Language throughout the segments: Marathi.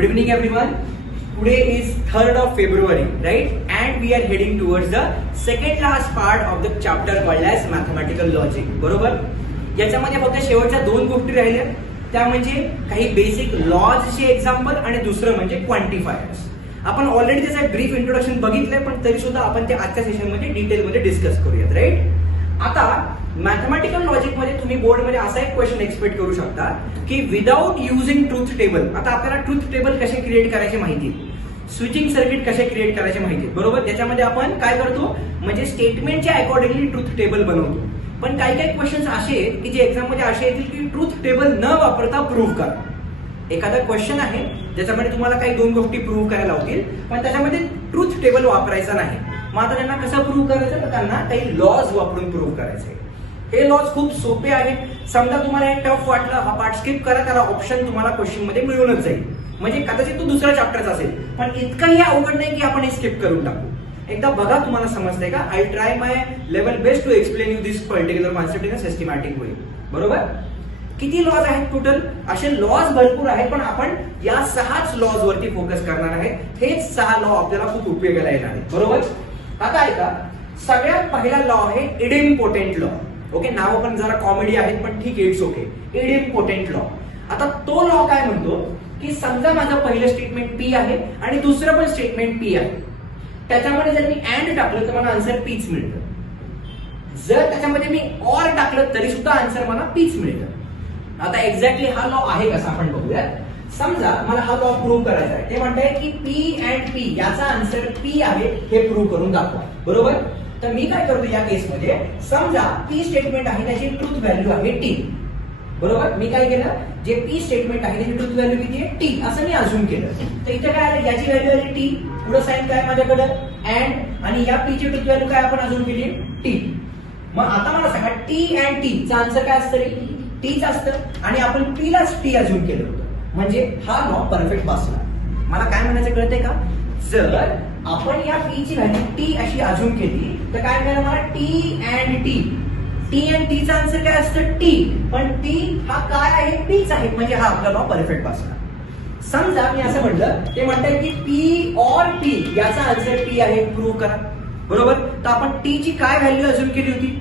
Good evening everyone. Today is 3rd of February, right? And we are heading towards the second last part of the chapter called as mathematical logic. बरोबर? याच्यामध्ये फक्त शेवटच्या दोन गोष्टी राहिल्या, त्या म्हणजे काही बेसिक लॉजचे एक्झाम्पल आणि दुसरं म्हणजे क्वांटिफायर्स. आपण ऑलरेडी त्याचा ब्रीफ इंट्रोडक्शन बघितलंय, पण तरी सुद्धा आपण ते आजच्या सेशनमध्ये डिटेलमध्ये डिस्कस करूयात, राईट? आता मॅथमॅटिकल लॉजिक मध्ये तुम्ही बोर्ड मध्ये असा एक क्वेश्चन एक्सपेक्ट करू शकता की विदाउट युजिंग ट्रूथ टेबल. आता आपल्याला ट्रूथ टेबल कसे क्रिएट करायचे माहिती, स्विचिंग सर्किट कसे क्रिएट करायचे माहिती, बरोबर? त्याच्यामध्ये आपण काय करतो म्हणजे स्टेटमेंटच्या अकॉर्डिंगली ट्रूथ टेबल बनवतो. पण काही काही क्वेश्चन्स असे आहेत की जे एक्झाम मध्ये असे येतील की ट्रूथ टेबल न वापरता प्रूव्ह करा. एखादा क्वेश्चन आहे ज्याच्यामध्ये तुम्हाला काही दोन गोष्टी प्रूव्ह करायला लावतील, पण त्याच्यामध्ये ट्रूथ टेबल वापरायचा नाही. मग आता त्यांना कसं प्रूव्ह करायचं, तर त्यांना काही लॉज वापरून प्रूव्ह करायचे. हे लॉज खूप सोपे आहेत. समजा तुम्हाला हे टफ वाटलं, हा पार्ट स्किप करा, त्याला ऑप्शन तुम्हाला क्वेश्चन मध्ये मिळूनच जाईल. म्हणजे कदाचित तो दुसरा चॅप्टरचा असेल, पण इतकंही अवघड नाही की आपण हे स्किप करून टाकू. एकदा बघा, तुम्हाला समजतंय का? I try my level best to explain you this particular concept in a systematic way. बरोबर? किती लॉज आहेत टोटल? असे लॉज भरपूर आहेत, पण आपण या 6च लॉज वरती फोकस करणार आहे. हेच 6 लॉ आपल्याला खूप उपयोगाला येणार आहेत. बरोबर? आता ऐका, सगळ्यात पहिला लॉ आहे इडिम्पोटेंट लॉ. ओके, नाव पण जरा कॉमेडी आहेत, पण ठीक आहे, इट्स ओके. इडिम्पोटेंट लॉ. आता तो लॉ काय म्हणतो की समजा माझं पहिलं स्टेटमेंट पी आहे आणि दुसरं पण स्टेटमेंट पी आहे. त्याच्यामध्ये जर मी अँड टाकलं तर मला आन्सर पीच मिळतं. जर त्याच्यामध्ये मी ऑर टाकलं तरी सुद्धा आन्सर मला पीच मिळतं. आता एक्झॅक्टली हा लॉ आहे कसा आपण बघूयात. समजा मला हा लॉ प्रूव्ह करायचा आहे. ते म्हणताय की पी अँड पी याचा आन्सर पी आहे हे प्रूव्ह करून दाखवा. बरोबर? तर मी काय करतो या केसमध्ये, समजा पी स्टेटमेंट आहे त्याची ट्रूथ व्हॅल्यू आहे टी. बरोबर? मी काय केलं, जे पी स्टेटमेंट आहे त्याची ट्रूथ व्हॅल्यू किती आहे? टी, असं मी अज्युम केलं. तर इथे काय आलं, याची व्हॅल्यू आली टी, पुढे साइन काय माझ्याकडे अँड, आणि या पी ची ट्रूथ व्हॅल्यू काय आपण अज्युम केली? टी. मग आता मला सांगा टी अँड टी चा आन्सर काय असतं? टीच असतं, आणि आपण पी लाच टी अज्युम केलं होतं. म्हणजे हा लॉ परफेक्ट बसला. मला काय म्हणायचं कळतंय का? जर आपण या पी ची व्हॅल्यू टी अशी अज्युम केली तर काय मिळालं मला? T and T. T and T चा आन्सर काय असतं? टी. पण टी हा काय आहे? पीच आहे. म्हणजे हा आपला लॉ परफेक्ट बसला. समजा मी असं म्हटलं, ते म्हणताय की पी ऑर टी याचा आन्सर टी आहे, प्रूव्ह करा. बरोबर? तर आपण टी ची काय व्हॅल्यू अज्युम केली होती?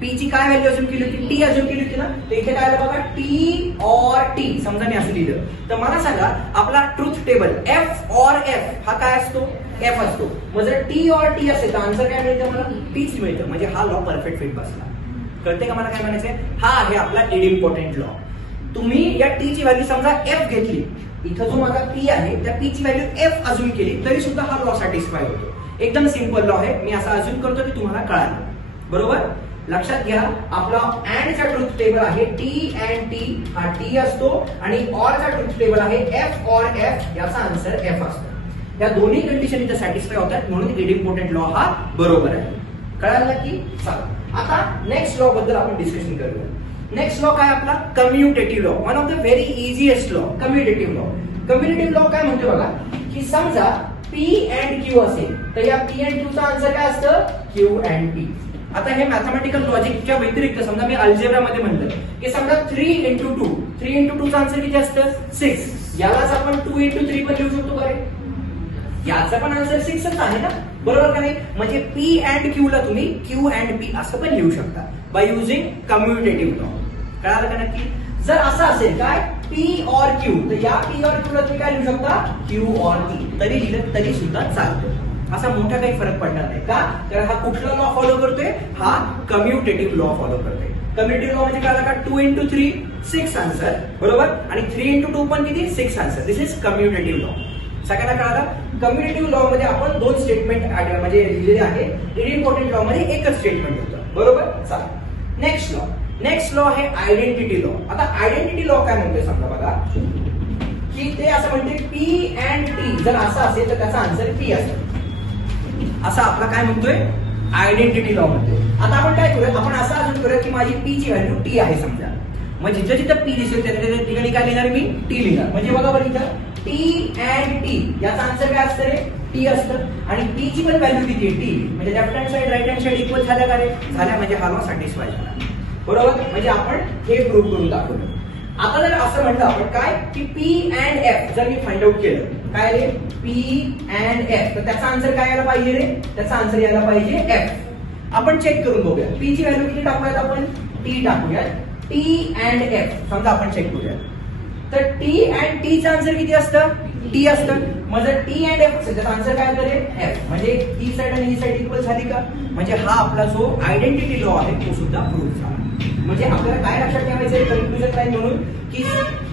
पी ची काय व्हॅल्यू अज्युम केली होती? टी अज्युम केली होती ना. तर इथे काय आलं बघा, टी ऑर टी. समजा मी असं लिहिलं, तर मला सांगा आपला truth table F or F हा काय असतो? एफ असतो. मग जर टी ऑर टी असेल तर आन्सर काय मिळतं? मला टीच मिळतं. म्हणजे हा लॉ परफेक्ट फिट बसला. कळते का मला काय म्हणायचंय? हा आहे आपला इडिम्पोर्टंट लॉ. तुम्ही या टी ची व्हॅल्यू समजा एफ घेतली, इथं जो माझा पी आहे त्या पी ची व्हॅल्यू एफ अज्युम केली तरी सुद्धा हा लॉ सॅटिस्फाय होतो. एकदम सिंपल लॉ आहे. मी असा अज्युम करतो की तुम्हाला कळालं. बरोबर? लक्षात घ्या, आपला अँड चा ट्रूथ टेबल आहे टी अँड टी, हा टी असतो, आणि ऑर चा ट्रूथ टेबल आहे एफ ऑर एफ, याचा आन्सर एफ असतो. या दोन्ही कंडिशन इथे सॅटिस्फाय होतात, म्हणून इडिम्पोर्टंट लॉ हा बरोबर आहे. कळालं की? चला आता नेक्स्ट लॉ बद्दल आपण डिस्कशन करूया. नेक्स्ट लॉ काय आपला? Commutative law. One of the very easiest law, commutative law. Commutative law काय म्हणतो बघा, की समजा पी अँड क्यू असेल तर या पी अँड क्यू चा आन्सर काय असतं? Q and P. आता हे मॅथमॅटिकल लॉजिकच्या व्यतिरिक्त समजा मी अल्जेब्रा मध्ये म्हणलं की समजा 3 into 2, 3 into 2 चा आन्सर किती असतं? 6. यालाच आपण 2 into 3 पण लिहू शकतो का रे? याचा पण आन्सर 6च आहे ना. बरोबर का नाही? म्हणजे पी अँड क्यू ला तुम्ही क्यू अँड पी असं पण लिहू शकता बाय युजिंग कम्युटेटिव्ह लॉ. कळालं का नक्की? जर असं असेल काय, पी ऑर क्यू, तर या पी ऑर क्यू ला तुम्ही काय लिहू शकता? Q or P. तरी लिहिलं तरी सुद्धा चालतं. असा मोठा काही फरक पडणार नाही. का? तर हा कुठला लॉ फॉलो करतोय? हा कम्युटेटिव्ह लॉ फॉलो करतोय. कम्युटेटिव्ह लॉ म्हणजे काय? का 2 into 3 6 आन्सर. बरोबर? आणि 3 into 2 पण किती? 6 answer. This is commutative law. सगळ्यांना कळालं? कम्युटेटिव्ह लॉ मध्ये आपण 2 स्टेटमेंट म्हणजे लिहिलेले आहे. इडिम्पोर्टंट लॉ मध्ये एकच स्टेटमेंट होतं. बरोबर? चला नेक्स्ट लॉ. नेक्स्ट लॉ आहे आयडेंटिटी लॉ. आता आयडेंटिटी लॉ काय म्हणतोय समजा बघा, की ते असं म्हणते पी अँड टी जर असं असेल तर त्याचा आन्सर पी असेल. असा आपला काय म्हणतोय? आयडेंटिटी लॉ म्हणतोय. आता आपण काय करूया, आपण असं अजून करूया की माझी पी ची व्हॅल्यू टी आहे समजा. मग जिथं जिथं पी दिसेल त्या ठिकाणी काय लिहिणार? मी टी लिहिणार. म्हणजे बघा बरं, इथं टी अँड टी याचा आन्सर काय असतं रे? टी असतं. आणि टी ची पण व्हॅल्यू किती आहे? टी. म्हणजे left hand side right hand side equal झाल्या का रे? झाल्या. म्हणजे हा लॉ सॅटिस्फाय झाला. बरोबर? म्हणजे आपण हे प्रूव्ह करून दाखवलं. आता जर असं म्हणलं आपण काय की पी अँड एफ जर मी फाइंड आउट केलं काय रे पी अँड एफ, तर त्याचा आन्सर काय यायला पाहिजे रे, त्याचा आन्सर यायला पाहिजे एफ. आपण चेक करून बघूया पी ची व्हॅल्यू किती टाकूयात आपण, टी टाकूयात. टी अँड एफ समजा आपण चेक करूया, तर टी अँड टी चं आन्सर किती असतं, टी असतं. मग जर टी अँड एफ त्याचा आन्सर काय करेल एफ, म्हणजे ही साइड आणि ही साइड इक्वल झाली का, म्हणजे हा आपला जो आयडेंटिटी लॉ आहे तो सुद्धा प्रूव्ह झाला. म्हणजे आपल्याला काय लक्षात ठेवायचं कन्क्लुजन लाईन म्हणून की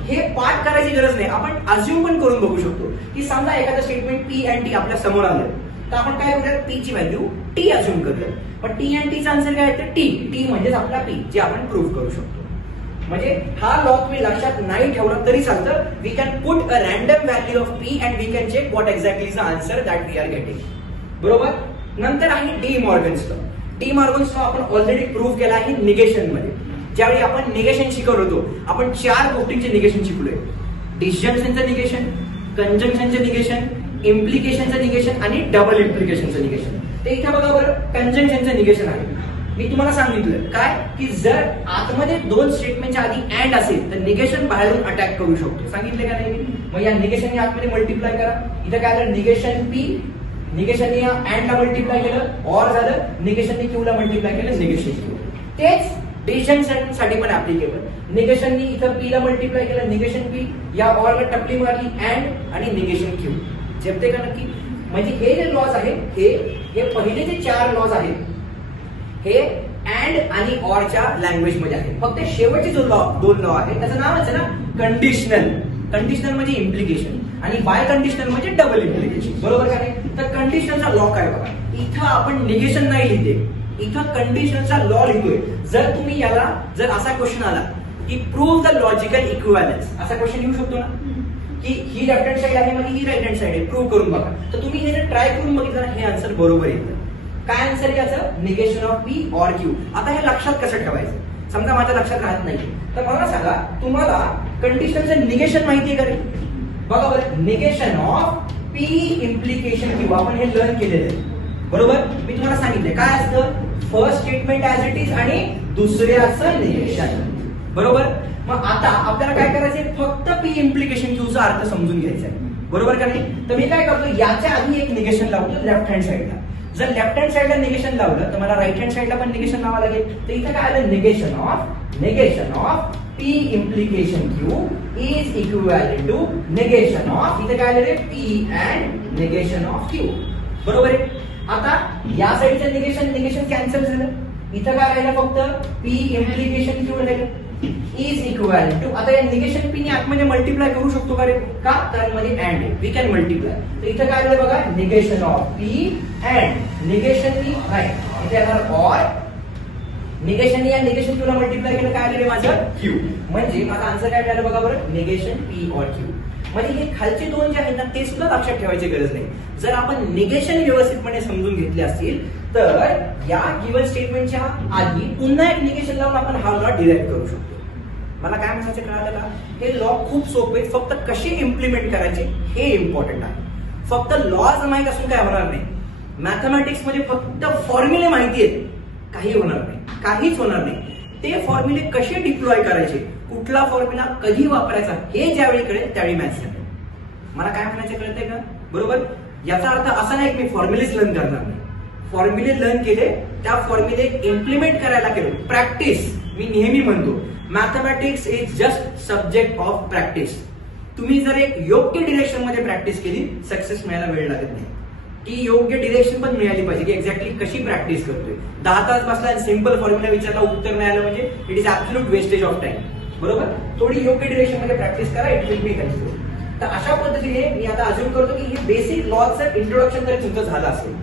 हे पाठ करायची गरज नाही, आपण अज्युम पण करून बघू शकतो की समजा एखादं स्टेटमेंट पी अँड टी आपल्या समोर आलं तर आपण काय करूया पी ची व्हॅल्यू टी अज्युम करूया, पण टी अँड टी चा आन्सर काय आहे टी, टी म्हणजेच आपला पी जे आपण प्रूव्ह करू शकतो. म्हणजे हा लॉ तुम्ही लक्षात नाही ठेवला तरी चालतं. We can put a random value of P and we can check what exactly is the answer that we are getting. बरोबर. नंतर आहे De Morgan's law. De Morgan's law आपण ऑलरेडी प्रूव्ह केला आहे निगेशन मध्ये. ज्यावेळी आपण निगेशन शिकवलं होतो आपण 4 गोष्टींचे निगेशन शिकलोय, डिसजंक्शनचं निगेशन, कंजंक्शनचं निगेशन, इम्प्लिकेशनचं निगेशन आणि डबल इम्प्लिकेशनचं निगेशन. ते इथे बघा बरं कंजंक्शनचं निगेशन आहे. मी तुम्हाला सांगितलं काय की जर आतमध्ये 2 स्टेटमेंटच्या आधी अँड असेल तर निगेशन बाहेरून अटॅक करू शकतो, सांगितले का नाही. मग या निगेशनने आतमध्ये मल्टिप्लाय करा, इथं काय झालं निगेशन पी, निगेशनने या अँडला मल्टिप्लाय केलं ऑर झालं, निगेशनने क्यूला मल्टिप्लाय केलं निगेशन क्यू. तेच डिसजंक्शन साठी पण ऍप्लिकेबल. निगेशनने इथं पी ला मल्टिप्लाय केलं निगेशन पी, या ऑरला टपली मारली अँड आणि निगेशन क्यू. जमते का नक्की. म्हणजे हे जे लॉज आहे हे पहिले जे 4 लॉज आहेत हे अँड आणि ऑरच्या लँग्वेज मध्ये आहे. फक्त शेवटचे जो 2 लॉ आहे त्याचं नाव आहे ना कंडिशनल. कंडिशनल म्हणजे इम्प्लिकेशन आणि बाय कंडिशनल म्हणजे डबल इम्प्लिकेशन. बरोबर का नाही. तर कंडिशनलचा लॉ काय बघा, इथं आपण निगेशन नाही लिहिते, इथं कंडिशनलचा लॉ लिहितोय. जर तुम्ही याला जर असा क्वेश्चन आला की प्रूव्ह द लॉजिकल इक्विव्हॅलन्स, असा क्वेश्चन येऊ शकतो ना की ही लेफ्ट हँड साइड आहे म्हणजे ही राईट हँड साइड आहे, प्रूव्ह करून बघा. तर तुम्ही हे जर ट्राय करून बघितलं ना हे आन्सर बरोबर येतं. काय आन्सर याचं negation of P or Q. आता हे लक्षात कसं ठेवायचं, समजा माझ्या लक्षात राहत नाही तर मला सांगा तुम्हाला कंडिशनचं निगेशन माहितीये का रे. बघा बरं negation of P implication Q आपण हे लर्न केलेलं आहे. बरोबर. मी तुम्हाला सांगितलंय काय असतं first statement as it is आणि दुसऱ्याचं निगेशन. बरोबर. मग आता आपल्याला काय करायचंय फक्त पी इम्प्लिकेशन क्यूचा अर्थ समजून घ्यायचा आहे. बरोबर का नाही. तर मी काय करतो याच्या आधी एक निगेशन लावतो लेफ्ट हँड साइडला. जर लेफ्ट हँड साइडला निगेशन लावलं तर मला राईट हँड साइडला पण निगेशन लावावं लागेल. तर इथं काय आलं negation of P implication Q is equivalent to negation of, इथं काय आलं रे P and negation of Q. बरोबर आहे. आता या साईडचं निगेशन कॅन्सल झालं, इथं काय राहिलं फक्त पी इम्प्लिकेशन क्यू राहिलं इज इक्विव्हॅलेंट टू. आता या निगेशन पी ने आतमध्ये मल्टिप्लाय करू शकतो का रे, का तर मध्ये अँड आहे, वी कॅन मल्टिप्लाय. तर इथं काय आलं बघा negation of P and negation P right, इथे येणार ऑर निगेशन या निगेशन क्यूला मल्टिप्लाय केलं काय आलं रे माझं क्यू. म्हणजे माझा आन्सर काय मिळालं बघा बरं निगेशन पी ऑर क्यू. म्हणजे हे खालचे 2 जे आहेत ना ते सुद्धा लक्षात ठेवायची गरज नाही. जर आपण निगेशन व्यवस्थितपणे समजून घेतले असतील तर या गिवन स्टेटमेंटच्या आधी पुन्हा एक निगेशन लावून आपण हा लॉ डिराईव्ह करू शकतो. मला काय म्हणायचं कळालं का. हे लॉ खूप सोपे, फक्त कसे इम्प्लिमेंट करायचे हे इम्पॉर्टंट आहे. फक्त लॉज माहित असून काय होणार नाही. मॅथमॅटिक्स मध्ये फक्त फॉर्म्युले माहिती आहेत काही होणार नाही, काहीच होणार नाही. ते फॉर्म्युले कसे डिप्लॉय करायचे, कुठला फॉर्म्युला कधी वापरायचा हे ज्यावेळी कळेल त्यावेळी मॅथ्स लागेल. मला काय म्हणायचं कळतंय का. बरोबर. याचा अर्थ असा नाही की मी फॉर्म्युलेच लर्न करणार नाही. फॉर्म्युले लर्न केले त्या फॉर्म्युले इम्प्लिमेंट करायला केलो प्रॅक्टिस. मी नेहमी म्हणतो mathematics is just subject of practice. तुम्ही जर एक योग्य डिरेक्शन मध्ये प्रॅक्टिस केली सक्सेस मिळायला वेळ लागत नाही. ती योग्य डिरेक्शन पण मिळाली पाहिजे की एक्झॅक्टली कशी प्रॅक्टिस करतोय. 10 तास बसला सिंपल फॉर्म्युला विचारला उत्तर मिळालं म्हणजे it is absolute wastage of time. बरोबर. थोडी योग्य डिरेक्शन मध्ये प्रॅक्टिस करा, इट विल बी हेल्पफुल. तर अशा पद्धतीने मी आता अज्युम करतो की हे बेसिक लॉचं इंट्रोडक्शन जरी तुमचं झालं असेल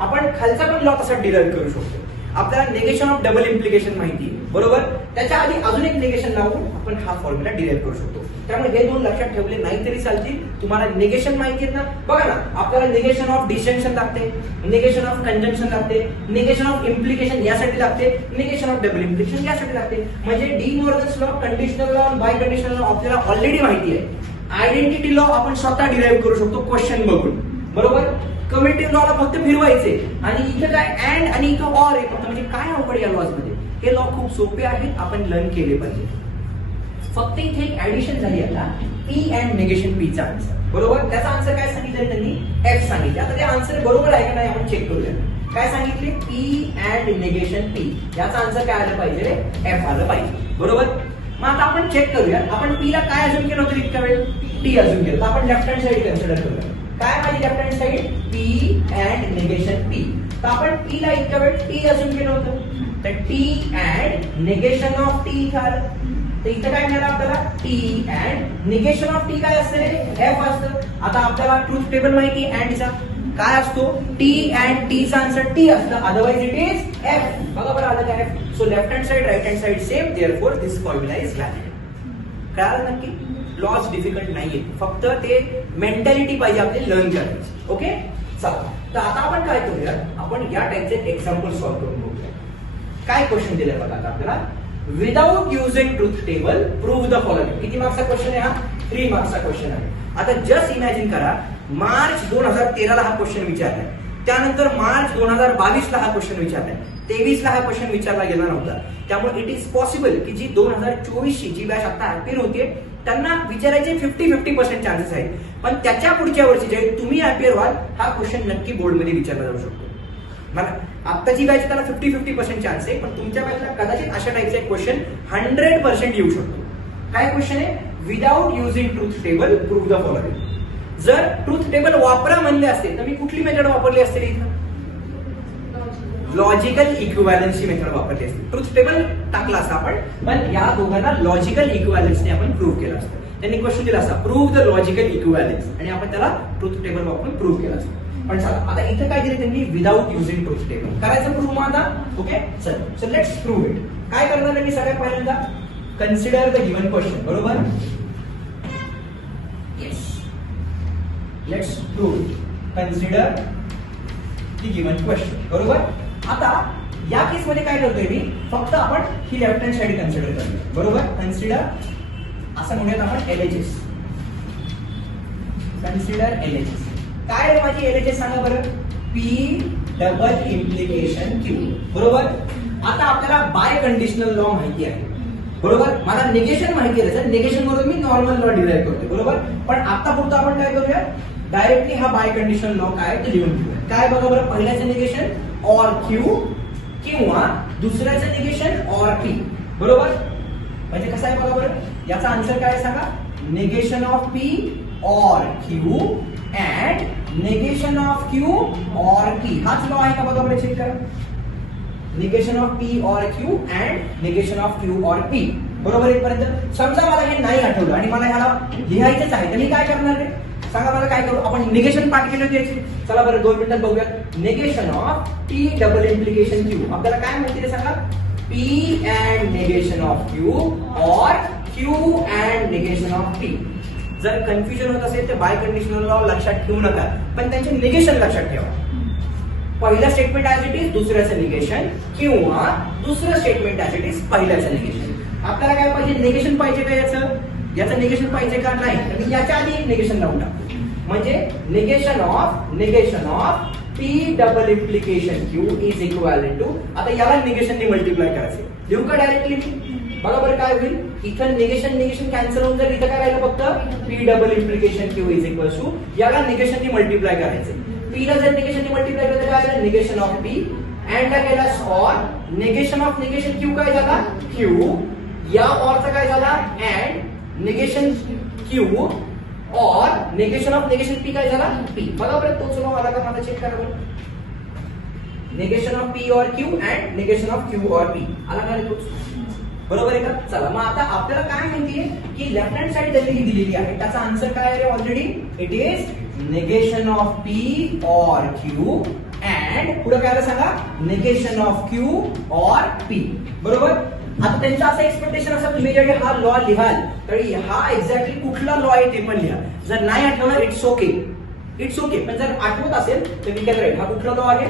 आपण खालचा पण लॉ कसा डिराईव्ह करू शकतो. आपल्याला निगेशन ऑफ डबल इम्प्लिकेशन माहिती आहे. बरोबर. त्याच्या आधी अजून एक निगेशन लावून आपण हा फॉर्म्युला डिराईव्ह करू शकतो. त्यामुळे हे 2 लक्षात ठेवले नाही तरी चालतील. तुम्हाला निगेशन माहिती आहेत ना. बघा ना आपल्याला निगेशन ऑफ डिसजंक्शन लागते, निगेशन ऑफ कंजंक्शन लागते, निगेशन ऑफ इम्प्लिकेशन यासाठी लागते, निगेशन ऑफ डबल इम्प्लिकेशन यासाठी लागते. म्हणजे De Morgan's law, conditional law, biconditional law आपल्याला ऑलरेडी माहिती आहे. आयडेंटिटी लॉ आपण स्वतः डिराईव्ह करू शकतो क्वेश्चन बघून. बरोबर. कम्युटेटिव्ह लॉला फक्त फिरवायचे आणि इथं काय अँड आणि इथं ऑर आहे फक्त. म्हणजे काय अवघड या लॉज मध्ये. हे लॉ खूप सोपे आहेत, आपण लर्न केले पाहिजे. फक्त इथे एक ऍडिशन झाली आता पी अँड निगेशन पी चा आन्सर. बरोबर, त्याचा आन्सर काय सांगितलं त्यांनी, एफ सांगितलं. आता ते आन्सर बरोबर आहे का नाही आपण चेक करूया. काय सांगितले, पी अँड निगेशन पी, याचा आन्सर काय आलं पाहिजे, एफ आलं पाहिजे. बरोबर, मग आता आपण चेक करूया. आपण पी ला काय अजून केलं होतं इतका वेळ, टी अजून केलं. तर आपण लेफ्ट हँड साइड कन्सिडर करूया. काय माझी left hand side, P and negation P. तर आपण पी ला इतका वेळ टी अजून केलं होतं, तर T and negation of T झालं. तर इथं काय मिळालं आपल्याला, T and negation of T काय असतं, एफ असतं. आता आपल्याला ट्रूथ टेबल माहिती अँडचा काय असतो, टी अँड टी चा आन्सर टी असतं, अदरवाइज इट इज एफ. बघा बरं आलं काय, so left hand side right hand side same, therefore this formula is valid. कळालं नक्की, लॉस डिफिकल्ट नाहीये, फक्त ते मेंटॅलिटी पाहिजे आपली लर्न करायची. ओके, चला. तर आता आपण काय करूया, आपण या टाइपचे एक्झाम्पल सॉल्व्ह करून बघूया. काय क्वेश्चन दिले बघा आता आपल्याला, without using truth table prove the following. किती मार्क्सचा क्वेश्चन आहे हा, 3 मार्क्सचा क्वेश्चन आहे. आता जस्ट इमॅजिन करा, मार्च 2013 ला हा क्वेश्चन विचारलाय, त्यानंतर मार्च 2022 ला हा क्वेश्चन विचारलाय, 23 ला हा क्वेश्चन विचारला गेला नव्हता. त्यामुळे इट इज पॉसिबल की जी 2024 ची जी बॅच आता अॅपियर होते त्यांना विचारायचे 50-50% चान्सेस आहेत. पण त्याच्या पुढच्या वर्षी जे तुम्ही अॅपियर व्हाल, हा क्वेश्चन नक्की बोर्डमध्ये विचारला जाऊ शकतो. मला आत्ताची बॅच त्याला 50-50% चान्स आहे, पण तुमच्या बॅचला कदाचित अशा टाइपचा एक क्वेश्चन 100% येऊ शकतो. काय क्वेश्चन आहे, without using truth table prove the following. जर ट्रूथ टेबल वापरा म्हणले असते तर मी कुठली मेथड वापरली असते इथं, लॉजिकल इक्विव्हॅलन्सची मेथड वापरली असते. ट्रूथ टेबल टाकला असता आपण, पण या दोघांना लॉजिकल इक्विव्हॅलन्सने आपण प्रूव्ह केलं असतं. त्यांनी क्वेश्चन दिला असता, प्रूव्ह द लॉजिकल इक्विव्हॅलन्स, आणि आपण त्याला ट्रूथ टेबल वापरून प्रूव्ह केलं असतं. पण चला, आता इथं काय दिले त्यांनी, विदाउट युजिंग ट्रूथ टेबल करायचं प्रूव्ह मग आता. Okay, so let's prove it. काय करणार त्यांनी, सगळ्यात पहिल्यांदा कन्सिडर द गिवन क्वेश्चन. बरोबर, yes, let's prove, consider the given question. बरोबर, आता या केस मध्ये काय करतोय मी, फक्त आपण ही लेफ्ट हँड साइड कन्सिडर करतो. बरोबर, कन्सिडर असं म्हणूयात आपण एलएचएस, कन्सिडर एलएचएस. काय रे माझी एलएचएस सांगा बरं, पी डबल इम्प्लिकेशन क्यू. बरोबर, आता आपल्याला बाय कंडिशनल लॉ माहिती आहे. बरोबर, मला निगेशन माहिती आहे, निगेशन वरून मी नॉर्मल लॉ डिराइव्ह करतो. बरोबर, पण आता पुरतं आपण काय करूया, डायरेक्टली हा बाय कंडिशनल लॉ काय ते लिहून घेऊया. काय बघा बरं, पहिल्याचं निगेशन ऑर क्यू किंवा दुसऱ्याचं निगेशन ऑर पी. बरोबर, म्हणजे कसं आहे बघा बरं, याचा आन्सर काय सांगा, negation of P or Q and negation of Q or P. हाच लॉ आहे का बघा बरं, चेक करा. Negation of P or Q and negation of Q or P. बरोबर, इथपर्यंत. समजा मला हे नाही आठवलं आणि मला ह्याला लिहायचंच आहे, तर मी काय करणार रे, सांगा मला काय करू. आपण निगेशन पाठ केली होती याची, चला बरं 2 मिनिटात बघूया. Negation of T double implication Q, आपल्याला काय माहिती सांगा, P and negation of Q or Q and negation of P. जर कन्फ्युजन होत असेल तर बाय कंडिशनल लॉ लक्षात ठेवू नका, पण त्यांचे निगेशन लक्षात ठेवा. पहिलं स्टेटमेंट ऍज इट इज दुसऱ्याचं निगेशन, किंवा दुसरं स्टेटमेंट ऍज इट इज पहिल्याचं निगेशन. आपल्याला काय पाहिजे, निगेशन पाहिजे का याचं निगेशन पाहिजे का नाही, तर मी याच्या आधी एक निगेशन लावून टाकतो. म्हणजे negation of P double implication Q is equal to, आता याला निगेशनने मल्टिप्लाय करायचे. लिहू का डायरेक्टली मी, बघा बरं काय होईल, इथं निगेशन कॅन्सल होऊन जर इथं काय राहिलं फक्त P double implication Q is equal to, याला निगेशनने मल्टिप्लाय करायचे. पी ला जर निगेशनने मल्टिप्लाय केलं तर काय झालं, निगेशन ऑफ पी, अँड ला केला or, negation of negation Q काय झाला, क्यू, या ऑरचा काय झाला, अँड निगेशन क्यू और निगेशन ऑफ निगेशन पी काय झाला, पी. बघा बरं तोच लॉ आला का, मला चेक करा बरं. निगेशन ऑफ पी और Q and negation of Q और पी आला का रे तोच, बरोबर आहे का. चला, मग आता आपल्याला काय माहितीये की लेफ्ट हँड साइड त्यांनी दिलेली आहे, त्याचा आन्सर काय आहे already, it is negation of P और क्यू अँड पुढे काय सांगा, निगेशन ऑफ क्यू और पी. बरोबर, आता त्यांचं असं एक्सपेक्टेशन असं, तुम्ही जेव्हा हा लॉ लिहाल तर हा एक्झॅक्टली कुठला लॉ आहे ते पण लिहा. जर नाही आठवलं इट्स ओके, पण जर आठवत असेल तर मी काय करेल, हा कुठला लॉ आहे,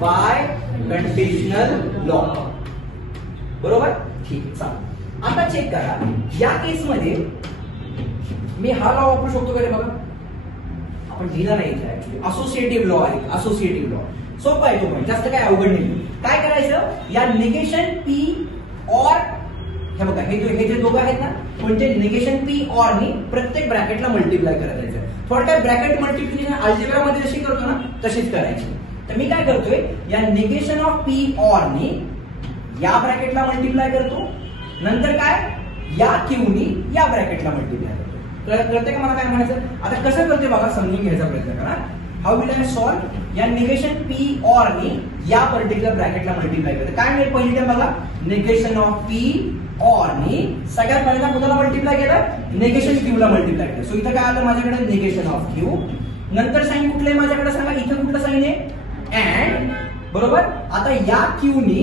बाय कंडिशनल लॉ. बरोबर, ठीक. चला, आता चेक करा, या केसमध्ये मी हा लॉ वापरू शकतो का, बघा आपण लिहिला नाही ऍक्च्युली, असोसिएटिव्ह लॉ आहे, असोसिएटिव्ह लॉ सोपा आहे तो, पण जास्त काय अवघड नाही. काय करायचं, या निगेशन पी और हे बघा हे जे दोघं आहेत ना म्हणजे निगेशन पी ऑर नी प्रत्येक ब्रॅकेटला मल्टिप्लाय करायचं. थोडक्यात ब्रॅकेट मल्टिप्लिकेशन अल्जेब्रा मध्ये जशी करतो ना तशीच करायची. तर मी काय करतोय या निगेशन ऑफ पी ऑर नी या ब्रॅकेटला मल्टिप्लाय करतो, नंतर काय या क्यू नी या ब्रॅकेटला मल्टिप्लाय करतो. कळते का मला काय म्हणायचं? आता कसं करते बघा समजून घ्यायचा प्रयत्न करा. How will I solve? या निगेशन पी ऑर नी या पर्टिक्युलर ब्रॅकेटला मल्टिप्लाय करते. काय मिळेल पहिली टर्म बघा निगेशन ऑफ पी ऑर नी सगळ्यात पहिल्यांदा कुणाला मल्टिप्लाय केलं? निगेशन क्यू ला मल्टिप्लाय केलं. सो इथं काय आलं माझ्याकडे निगेशन ऑफ क्यू. नंतर साइन कुठलं आहे माझ्याकडे सांगा? इथं कुठलं साइन आहे? अँड. बरोबर. आता या क्यू नी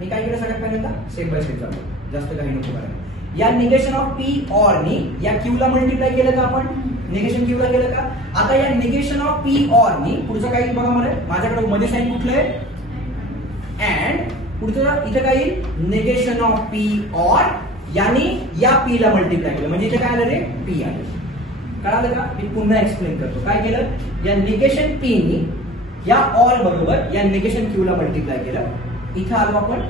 मी काय केलं सगळ्यात पहिल्यांदा स्टेप बाय स्टेप चालू, जास्त काही नको करायला. या निगेशन ऑफ पी ऑर नी या क्यू ला मल्टिप्लाय केलं का आपण? निगेशन क्यू ला केलं का? आता या निगेशन ऑफ पी ऑर नी पुढचं काय बघा मला माझ्याकडे मध्ये साइन कुठलं आहे? अँड. पुढचं इथं काय येईल? निगेशन ऑफ पी ऑर यानी या पी ला मल्टिप्लाय केलं म्हणजे इथे काय आलं रे? पी आलं. कळालं का? मी पुन्हा एक्सप्लेन करतो. काय केलं? या निगेशन पी नी या ऑर बरोबर या निगेशन क्यू ला मल्टिप्लाय केलं. इथं आलो आपण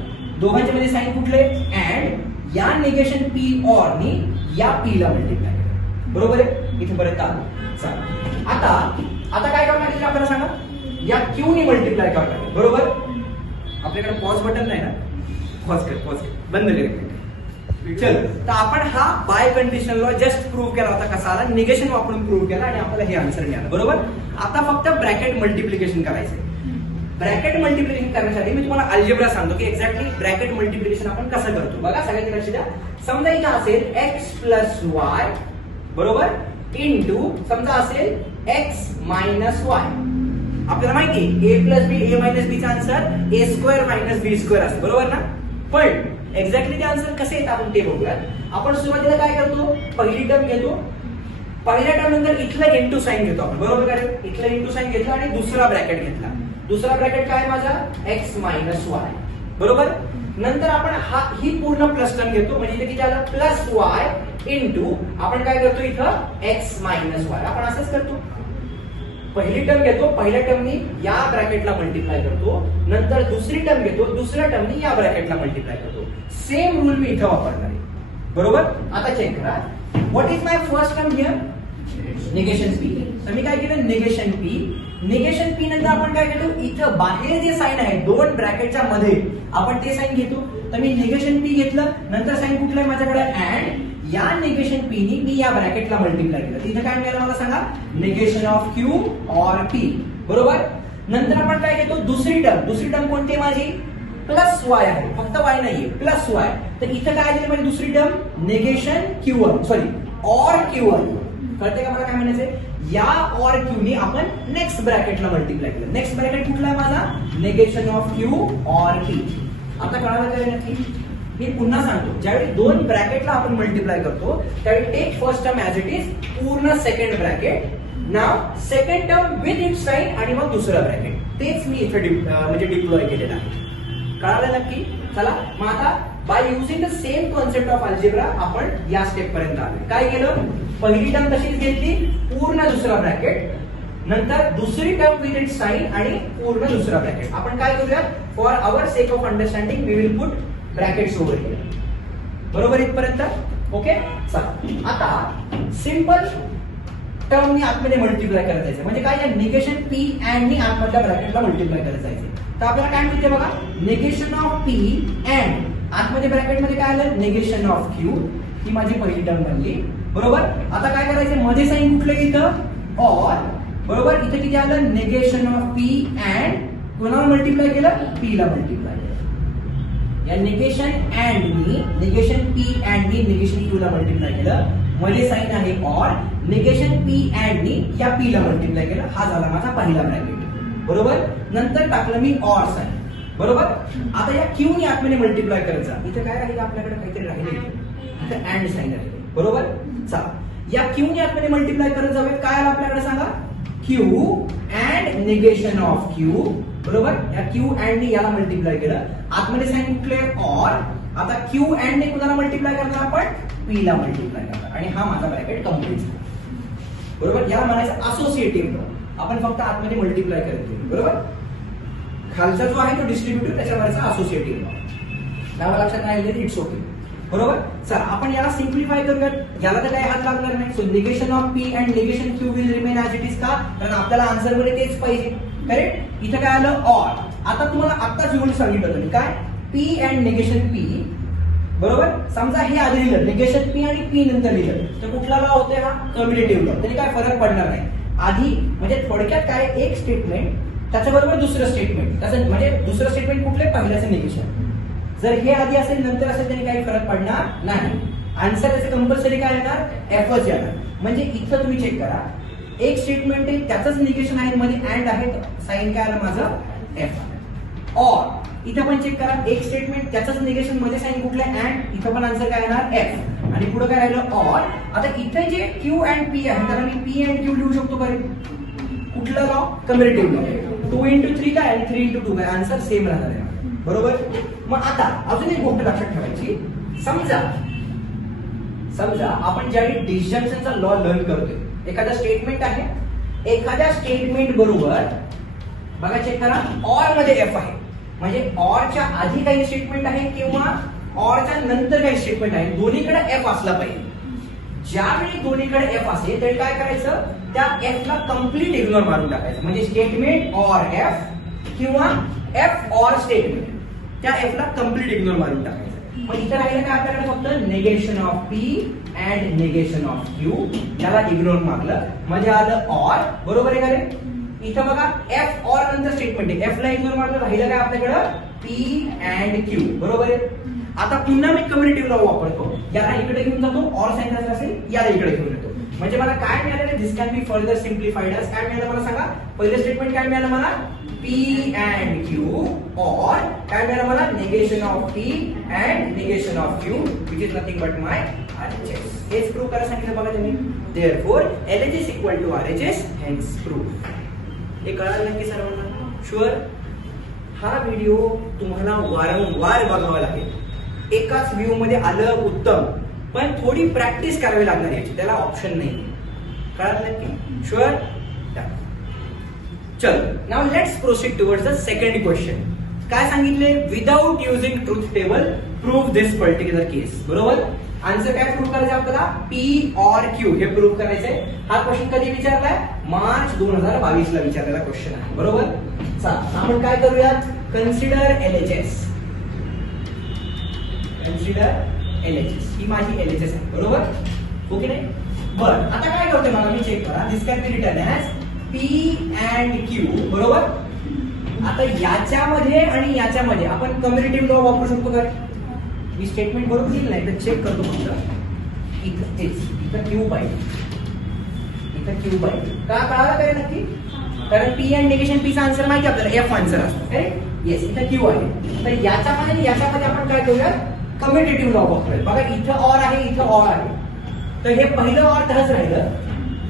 दोघांच्या मध्ये साइन कुठले? अँड. या निगेशन पी ऑर नी या पी ला मल्टिप्लाय केलं. बरोबर आहे? इथपर्यंत आलो. चालेल. आता काय करावं लागेल आपल्याला सांगा? या क्यू नी मल्टिप्लाय करावं लागेल. बरोबर. आपल्याकडे पॉज बटन नाही ना? पॉज बंद कर. चल तर आपण हा biconditional law just prove केला होता. कसा आला? निगेशन वापरून प्रूव्ह केला आणि आपल्याला हे आन्सर मिळालं. बरोबर. आता फक्त ब्रॅकेट मल्टिप्लिकेशन करायचंय. ब्रॅकेट मल्टिप्लिकेशन करण्यासाठी मी तुम्हाला अल्जेब्रा सांगतो की एक्झॅक्टली ब्रॅकेट मल्टिप्लिकेशन आपण कसं करतो. बघा सगळ्यांनी लक्ष द्या. समजा इथं असेल एक्स प्लस वाय बरोबर इंटू समजा असेल एक्स मायनस वाय. आपल्याला माहिती ए प्लस बी ए मायनस बी चा आन्सर ए स्क्वेअर मायनस बी स्क्वेअर असतो. बरोबर ना? पण एक्झॅक्टली ते आन्सर कसे येतात आपण ते बघूया. आपण सुरुवातीला काय करतो? पहिली टर्म घेतो. पहिल्या टर्म नंतर इथलं इंटू साइन घेतो आपण. बरोबर काय? इथलं इंटू साइन घेतलं आणि दुसरा ब्रॅकेट घेतला. दुसरा ब्रॅकेट काय माझा? X minus Y. बरोबर. नंतर आपण ही पूर्ण प्लस टर्म घेतो म्हणजे इथे किती आलं? प्लस वाय इंटू आपण काय करतो इथं एक्स मायनस वाय. आपण असंच करतो. पहिली टर्म घेतो, पहिल्या टर्मनी या ब्रॅकेटला मल्टिप्लाय करतो, नंतर दुसरी टर्म घेतो, दुसऱ्या टर्मनी या ब्रॅकेटला मल्टिप्लाय करतो. सेम रूल मी इथं वापरणार आहे. बरोबर. आता चेक करा. What is my first term here? Negation P. तर मी काय केलं? Negation P. निगेशन पी नंतर आपण काय घेतो? इथं बाहेर जे साइन आहे दोन ब्रॅकेटच्या मध्ये आपण ते साइन घेतो. तर मी निगेशन पी घेतलं. नंतर साइन कुठलं आहे माझ्याकडे? अँड. या निगेशन पी नी मी या ब्रॅकेटला मल्टिप्लाय केलं. इथं काय मिळालं मला सांगा? Negation of Q or P. बरोबर. नंतर आपण काय घेतो? दुसरी टर्म कोणती आहे माझी? प्लस वाय आहे. फक्त वाय नाहीये, प्लस वाय. तर इथं काय दिलं म्हणजे दुसरी term negation Q sorry or Q. कळते का मला काय म्हणायचंय? या ऑर क्यू नी आपण नेक्स्ट ब्रॅकेटला मल्टिप्लाय केलं. नेक्स्ट ब्रॅकेट कुठला आहे माझा? Negation of Q or P. आता कळालं काय नक्की? मी पुन्हा सांगतो. ज्यावेळी दोन ब्रॅकेटला आपण मल्टिप्लाय करतो त्यावेळी take first term as it is पूर्ण second bracket. Now second term with it sign आणि मग दुसरा ब्रॅकेट. तेच मी इथे म्हणजे डिप्लॉय केलेलं आहे. कळालं नक्की? चला मग आता by using the same concept of algebra आपण या स्टेप पर्यंत आलो. काय केलं? पहिली टर्म तशीच घेतली, पूर्ण दुसरा ब्रॅकेट, नंतर दुसरी टर्म विथ इट साइन आणि पूर्ण दुसरा ब्रॅकेट. आपण काय करूया? For our sake of understanding we will put brackets over here. बरोबर इथपर्यंत? ओके. चला आता सिंपल टर्मनी आतमध्ये मल्टिप्लाय करत जायचं. म्हणजे काय? या निगेशन पी अँड नी आतमधल्या ब्रॅकेटला मल्टिप्लाय करत जायचं. तर आपल्याला काय मिळते बघा? निगेशन ऑफ पी अँड आतमध्ये ब्रॅकेटमध्ये काय आलं? Negation of Q. ही माझी पहिली टर्म बनली. बरोबर. आता काय करायचं? मध्ये साइन कुठलं इथं? ऑर. बरोबर. इथं किती आलं? निगेशन ऑफ पी अँड कोणाला मल्टिप्लाय केलं? पी ला मल्टिप्लाय केलं. या निगेशन अँड नी निगेशन पी अँड नी निगेशन क्यू ला मल्टिप्लाय केलं. मध्ये साइन आहे ऑर. निगेशन पी अँड नी या पी ला मल्टिप्लाय केलं. हा झाला माझा पहिला ब्रॅकेट. बरोबर. नंतर टाकलं मी ऑर साइन. बरोबर. आता या क्यू नी आतमध्ये मल्टिप्लाय करायचा. इथे काय राहिलं? आपल्याकडे काहीतरी राहिले. इथे अँड साइन आहे. बरोबर. चला या क्यू नी आतमध्ये मल्टिप्लाय करत जाऊयात. काय आलं आपल्याकडे सांगा? Q and negation of Q. बरोबर. या क्यू अँड नी याला मल्टिप्लाय केलं. आतमध्ये साइन कुठले? ऑर. आता क्यू अँड ने कुणाला मल्टिप्लाय करणार आपण? पी ला मल्टिप्लाय करणार. आणि हा माझा ब्रॅकेट कंप्लीट झाला. बरोबर. याला म्हणायचं असोसिएटिव्ह. आपण फक्त आतमध्ये मल्टिप्लाय करतो. बरोबर. खालचा जो आहे तो डिस्ट्रीब्युटिव्ह, त्याच्यावरचा असोसिएटिव्ह. नाव लक्षात राहिले इट्स ओके. बरोबर. चला आपण याला सिम्प्लिफाय करूयात. याला तर काही हात लागणार नाही. So negation of P and negation Q will remain as it is. का? कारण आपल्याला आन्सर मध्ये तेच पाहिजे. करेक्ट. इथं काय आलं? ऑर. आता तुम्हाला आत्ताच येऊन सांगितलं तुम्ही काय? P and negation P. बरोबर. समजा हे आधी लिहिलं निगेशन पी आणि पी नंतर लिहिलं तर कुठला लॉ होते? हा कम्युटेटिव्ह लॉ. तरी काय फरक पडणार नाही. आधी म्हणजे थोडक्यात काय एक स्टेटमेंट त्याच्याबरोबर दुसरं स्टेटमेंट. तसं म्हणजे दुसरं स्टेटमेंट कुठले? पहिल्याचं निगेशन. जर हे आधी असेल नंतर असेल तरी काही फरक पडणार नाही. आन्सर याचं कंपल्सरी काय येणार? एफच येणार. म्हणजे इथं तुम्ही चेक करा एक स्टेटमेंट आहे त्याचंच निगेशन आहे मध्ये अँड आहे साइन काय आलं माझं? एफ. ऑर इथं पण चेक करा एक स्टेटमेंट त्याचंच निगेशन मध्ये साइन कुठलं? अँड. इथं पण आन्सर काय येणार? एफ. आणि पुढे काय राहिलं? ऑर. आता इथे जे क्यू अँड पी आहे त्याला मी पी अँड क्यू लिहू शकतो का? कुठला लॉ? Commutative law. 2 into 3 काय आणि 3 into 2 काय? आन्सर सेम राहणार आहे. बरोबर. मग आता अजून एक गोष्ट लक्षात ठेवायची. समजा आपण ज्यावेळी डिसजंक्शनचा लॉ लर्न करतोय एखादा स्टेटमेंट आहे एखाद्या स्टेटमेंट बरोबर बघा चेक करा ऑर मध्ये एफ आहे म्हणजे ऑरच्या आधी काही स्टेटमेंट आहे किंवा ऑरच्या नंतर काही स्टेटमेंट आहे दोन्हीकडे एफ असला पाहिजे. ज्यावेळी दोन्हीकडे एफ असेल तरी काय करायचं? त्या एफ ला कम्प्लीट इग्नोर मारून टाकायचं. म्हणजे स्टेटमेंट ऑर एफ किंवा एफ ऑर स्टेटमेंट त्या एफ ला कम्प्लीट इग्नोर मारून टाकायचं. मग इथं राहिलं काय आपल्याकडे? फक्त negation of P and negation of Q. याला इग्नोर मारलं म्हणजे आलं ऑर. बरोबर आहे का रे? इथं बघा एफ ऑर नंतर स्टेटमेंट आहे. एफ ला इग्नोर मारलं राहिलं काय आपल्याकडं? P and Q. बरोबर आहे. आता पुन्हा मी कम्युटेटिव्ह लॉ वापरतो. याला इकडे घेऊन जातो ऑर साइन असेल याला इकडे घेऊन येतो. म्हणजे मला काय मिळालं? This can be further simplified as काय मिळालं मला सांगा? पहिलं स्टेटमेंट काय मिळालं मला? P and Q. ऑर काय मिळालं मला? Negation of P and negation of Q which is nothing but my RHS. हेच प्रूव्ह करायला सांगितलं बघा तुम्ही. Therefore LHS equal to RHS hence prove. हे कळालं नक्की सर्वांना? शुअर. हा व्हिडिओ तुम्हाला वारंवार बघावा लागेल. एकाच व्ह्यू मध्ये आलं उत्तम पण थोडी प्रॅक्टिस करावी लागणार याची. त्याला ऑप्शन नाही. कळालं नक्की? शुअर. चल now let's proceed towards the second question. काय सांगितले? Without using truth table prove this particular case. बरोबर. आन्सर काय प्रूव्ह करायचं आपल्याला? पी ऑर क्यू हे प्रूव्ह करायचंय. हा क्वेश्चन कधी विचारलाय? मार्च 2022 ला विचारलेला क्वेश्चन आहे. बरोबर. चला आपण काय करूयात? Consider LHS. Consider LHS. ही माझी LHS आहे. बरोबर. ओके नाही? बरं आता काय करतोय मला मी चेक करा. This can be written as P and Q. बरोबर. आता याच्यामध्ये आणि याच्यामध्ये आपण कम्युटेटिव्ह लॉ वापरू शकतो का? मी स्टेटमेंट बरोबर दिलं नाही तर चेक करतो फक्त. इथं क्यू पाहिजे. इथं क्यू पाहिजे. का कळालं काय नक्की? कारण पी अँड निगेशन पीचा आन्सर माहिती आपल्याला एफ आन्सर असतो. येस इथं क्यू आहे. तर याच्यामध्ये याच्यामध्ये आपण काय करूया? कम्युटेटिव्ह लॉ वापरूया. बघा इथं ऑर आहे इथं ऑर आहे. तर हे पहिलं ऑर तसंच राहिलं.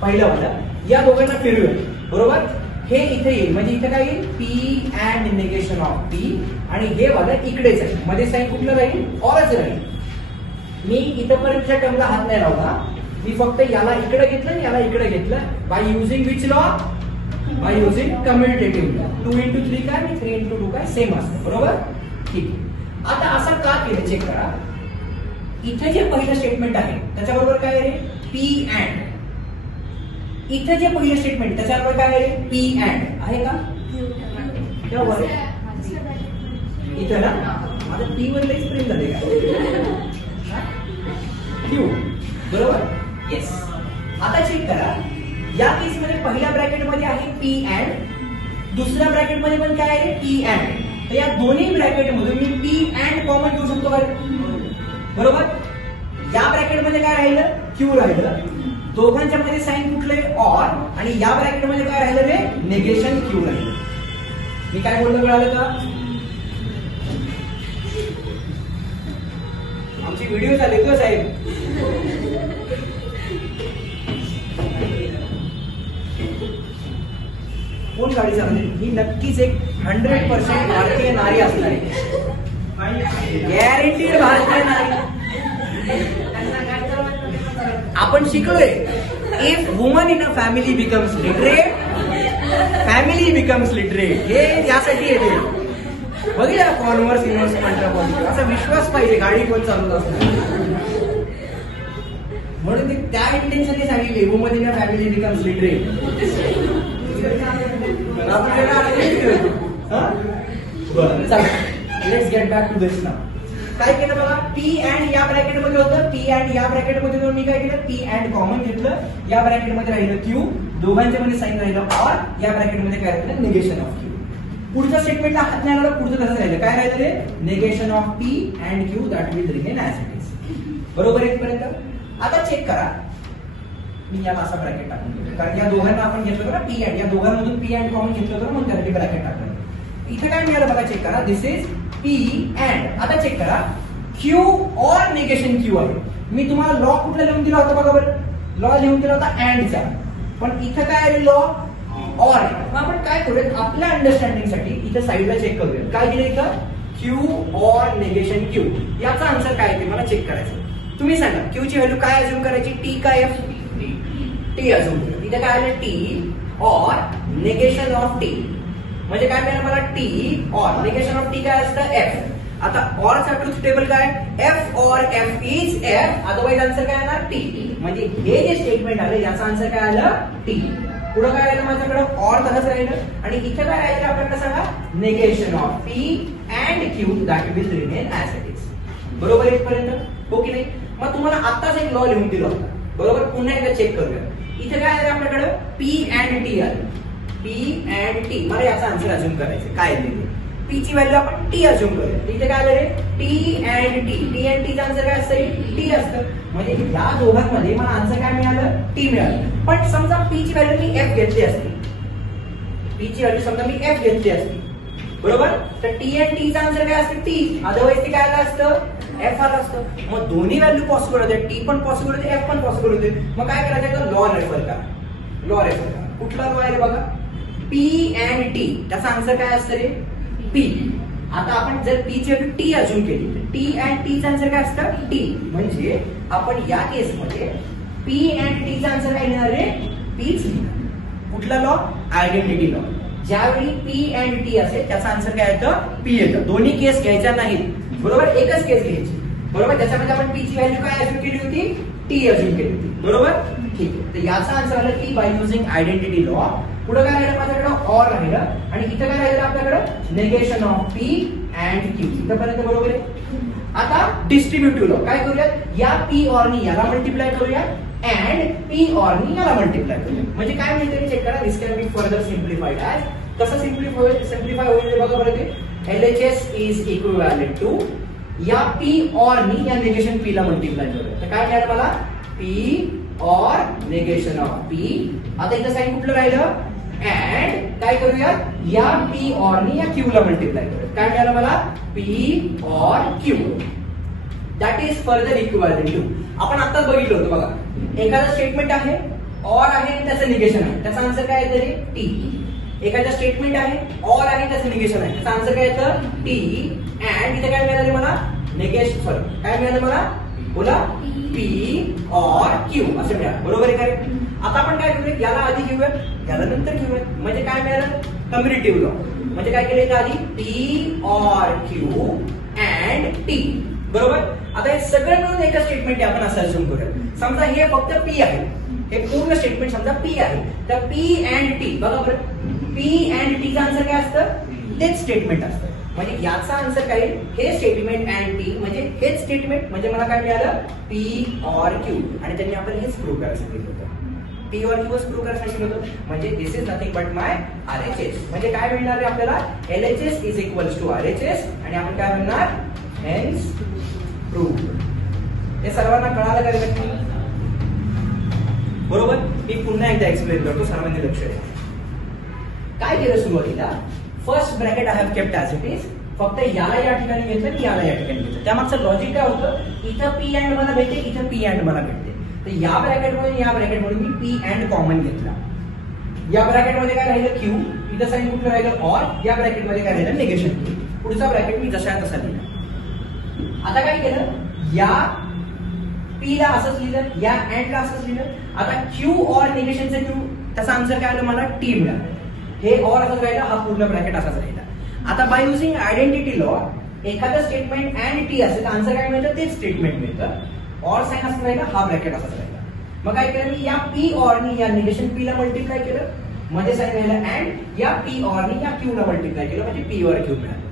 पहिलं वाला या दोघांना फिरवूया. बरोबर. हे इथे येईल म्हणजे इथे काय येईल? P and negation of P आणि हे वालं इकडेच आहे. मध्ये साइन कुठलं राहील? ऑरच राहील. मी इथपर्यंतच्या टर्मला हात नाही लावला. मी फक्त याला इकडे घेतलं याला इकडे घेतलं. By using which law? By using commutative law. 2 into 3 काय आणि 3 into 2 काय सेम असतं. बरोबर. ठीक आहे. आता असं का केलं चेक करा. इथे जे पहिलं स्टेटमेंट आहे त्याच्याबरोबर काय आहे? P and. इथे जे पहिलं स्टेटमेंट त्याच्याबरोबर काय आहे? पी अँड आहे का? इथं ना आता पी वर लईच प्रेम झाले का? क्यू. बरोबर. येस. आता चेक करा. या केस मध्ये पहिल्या ब्रॅकेट मध्ये आहे पी अँड दुसऱ्या ब्रॅकेट मध्ये पण काय आहे? P and. तर या दोन्ही ब्रॅकेट मधून मी पी अँड कॉमन घेऊ शकतो का? बरोबर. या ब्रॅकेट मध्ये काय राहिलं? क्यू राहिलं. दोघांच्या मध्ये साइन कुठले? ऑर. आणि या ब्रॅकेट मध्ये काय राहिलं रे? निगेशन क्यू राहिलं. मी काय बोलतो कळालं का? आमची व्हिडिओ चालू किंवा साहेब? कोण गाडी चालवते? ही नक्कीच एक 100% भारतीय नारी असणार आहे. गॅरंटीड भारतीय नारी. आपण शिकलोय if woman in a family becomes literate family becomes literate. हे यासाठी येते. बघितलं कॉन्व्हर्स इन्व्हर्स कॉन्ट्रापॉझिटिव्ह असा विश्वास पाहिजे गाडी कोण चालवत असतो. म्हणून त्या इंटेन्शनने सांगितली woman in family becomes literate. Let's get back to this now. काय केलं बघा, पी अँड या ब्रॅकेट मध्ये होतं, पी अँड या ब्रॅकेट मध्ये जाऊन मी काय केलं, पी अँड कॉमन घेतलं, या ब्रॅकेट मध्ये राहिलं क्यू, दोघांच्या मध्ये साइन राहिलं ऑर, या ब्रॅकेट मध्ये काय राहिलं निगेशन ऑफ क्यू. पुढच्या स्टेटमेंटला हात नाही आला, पुढचं कसं राहिलं, काय राहिलं रे, negation of P and Q that will remain as it is. बरोबर इथपर्यंत. आता चेक करा, मी याला असा ब्रॅकेट टाकून घेतो कारण या दोघांना आपण घेतलं होतं ना पी अँड, या दोघांमधून पी अँड कॉमन घेतलं होतं म्हणून त्यासाठी ब्रॅकेट टाकलं. इथे काय मिळालं बघा, चेक करा, दिस इज पी अँड. आता चेक करा, क्यू और निगेशन क्यू आहे. मी तुम्हाला लॉ कुठला लिहून दिला होता बघा बरं, लॉ लिहून दिला होता अँडचा, पण इथं काय आहे लॉ और. आपण काय करूया, आपल्या अंडरस्टँडिंग साठी इथं साईडला चेक करूया, काय दिलं इथं, क्यू और निगेशन क्यू. याचा आन्सर काय ते मला चेक करायचं. तुम्ही सांगा क्यू ची व्हॅल्यू काय अज्युम करायची, टी काय एफ, टी अज्युम. इथे काय आलं, टी और निगेशन ऑफ टी, म्हणजे काय मिळालं मला, टी और निगेशन ऑफ टी काय असतं, एफ. आता ऑर चा ट्रुथ टेबल काय, एफ और F is F, otherwise answer काय येणार, टी. म्हणजे हे जे स्टेटमेंट आलं याचा आन्सर काय आलं, टी. पुढे काय राहिलं माझ्याकडे, ऑर तसंच राहिलं, आणि इथे काय राहिलं आपल्याकडे सांगा, negation of P and Q that will remain as it is. बरोबर इथपर्यंत, हो की नाही. मग तुम्हाला आताच एक लॉ लिहून दिला होता, बरोबर, पुन्हा एकदा चेक करूया. इथे काय आलं आपल्याकडे, पी अँड टी आलं, पी अँड टी. मला याचा आन्सर अज्युम करायचं, काय दिले, पी ची व्हॅल्यू आपण टी अज्युम करूया. इथे काय आलं रे, T and T, T and टीचं आन्सर काय असतं, टी असतं. म्हणजे या दोघांमध्ये मला आन्सर काय मिळालं, टी मिळालं. पण समजा पी ची व्हॅल्यू मी एफ घेतली असती, पी ची व्हॅल्यू समजा मी एफ घेतली असती, बरोबर, तर टी अँड टीचं आन्सर काय असते, टी. अदरवाइज ते काय आलं असतं, एफ आलं असतं. मग दोन्ही व्हॅल्यू पॉसिबल होते, टी पण पॉसिबल होते, एफ पण पॉसिबल होते. मग काय करायचं, तर लॉ रेफर करा, लॉ रेफर करा. कुठला लॉ आहे बघा, पी अँड टी, त्याचा आन्सर काय असतं रे, पी. आता आपण जर पी ची व्हॅल्यू टी अज्युम केली, टी अँड टीचं आन्सर काय असतं, टी. म्हणजे आपण या केसमध्ये पी अँड टीचं आन्सर काय लिहिणार रे, पीच लिहिणार. कुठला लॉ, आयडेंटिटी लॉ. ज्यावेळी पी अँड टी असेल त्याचा आन्सर काय येतं, पी येतं. दोन्ही केस घ्यायच्या नाहीत, बरोबर, एकच केस घ्यायची, बरोबर. त्याच्यामध्ये आपण पी ची व्हॅल्यू काय अज्युम केली होती, टी अज्युम केली होती, बरोबर. ठीक आहे, तर याचा आन्सर आला T by using identity law. पुढे काय राहिलं माझ्याकडे, ऑर राहिलं, आणि इथं काय राहिलं आपल्याकडे, negation of P and Q. इथंपर्यंत बरोबर आहे. आता डिस्ट्रीब्युटिव्ह लॉ काय करूया, या पी ऑर नी याला मल्टिप्लाय करूया अँड पी ऑर नी याला मल्टिप्लाय करूया. म्हणजे काय मिळते चेक करा, this can be further simplified as. कसं सिम्प्लिफाय होईल बघा बरं, ते LHS इज इक्विव्हॅलेंट टू या पी ऑर नी या निगेशन पी ला मल्टिप्लाय करूया. तर काय मिळालं मला, P or negation of P. आता इथं साइन कुठलं राहिलं, अँड काय करूया, या पी ऑर नी या क्यू ला मल्टिप्लाय करूया. काय मिळालं मला, P or Q that is further equivalent to. आपण आताच बघितलं होतं बघा, एखादा स्टेटमेंट आहे, ऑर आहे आणि त्याचं निगेशन आहे, त्याचा आन्सर काय येतं रे, टी. एखादा स्टेटमेंट आहे, ऑर आहे त्याचं निगेशन आहे, त्याचा आन्सर काय येतं, टी. अँड इथे काय मिळालं मला, निगेशन, सॉरी काय मिळालं मला, बोला, पी ऑर क्यू असं मिळालं, बरोबर आहे काय. आता आपण काय करूया, याला आधी घेऊया, याला नंतर घेऊया. म्हणजे काय मिळालं, कम्युनिटिव्ह लॉ. म्हणजे काय केलं आधी, P or Q and T, बरोबर. आता हे सगळं मिळून एकच स्टेटमेंट आपण असं अज्युम करूया. समजा हे फक्त पी आहे, हे पूर्ण स्टेटमेंट समजा पी आहे, तर पी अँड टी, बघा बरं, पी अँड टीचं आन्सर काय असतं, तेच स्टेटमेंट असतं. म्हणजे याचा आन्सर काय, हे स्टेटमेंट अँड टी म्हणजे हेच स्टेटमेंट. म्हणजे मला काय मिळालं, पी ऑर क्यू. आणि त्यांनी आपल्याला हेच प्रूव्ह करायचं होतं, पी ऑर क्यू प्रूव्ह करायचं होतं. म्हणजे this is nothing but my RHS. म्हणजे काय मिळणार आहे आपल्याला, LHS is equals to RHS. आणि आपण काय म्हणणार, हेन्स प्रूव्ह. हे सर्वांना कळालं का नक्की, बरोबर. मी पुन्हा एकदा एक्सप्लेन करतो, सर्वांनी लक्ष द्या. काय केलं सुरुवातीला, first bracket I have kept as it is. फक्त याला या ठिकाणी घेतलं आणि याला या ठिकाणी घेतलं. त्यामागचं लॉजिक काय होतं, इथं पी अँड मला भेटते, इथं पी अँड मला भेटते. तर या ब्रॅकेटमध्ये या ब्रॅकेटमध्ये मी पी अँड कॉमन घेतला. या ब्रॅकेटमध्ये काय राहिलं, क्यू. इथं साइन कुठलं राहिलं, ऑर. या ब्रॅकेटमध्ये काय राहिलं, निगेशन. पुढचा ब्रॅकेट मी जसा तसा लिहिला. आता काय केलं, या पी ला असंच लिहिलं, या अँड ला असंच लिहिलं. आता क्यू ऑर निगेशनचं क्यू, त्याचा आन्सर काय आलं मला, टी मिळालं. हे ऑर असंच राहिलं, हा पूर्ण ब्रॅकेट असाच राहिला. आता बाय युझिंग आयडेंटिटी लॉ एखादं स्टेटमेंट अँड टी असेल तर आन्सर काय मिळतं तेच स्टेटमेंट मिळतं. ऑर साइन असं राहिलं, हा ब्रॅकेट असाच राहिला. मग काय केलं मी या पी ऑरनी या निगेशन पी ला मल्टिप्लाय केलं, मध्ये साइन राहिलं अँड या पी ऑरनी या क्यू ला मल्टिप्लाय केलं म्हणजे पी ऑर क्यू मिळालं.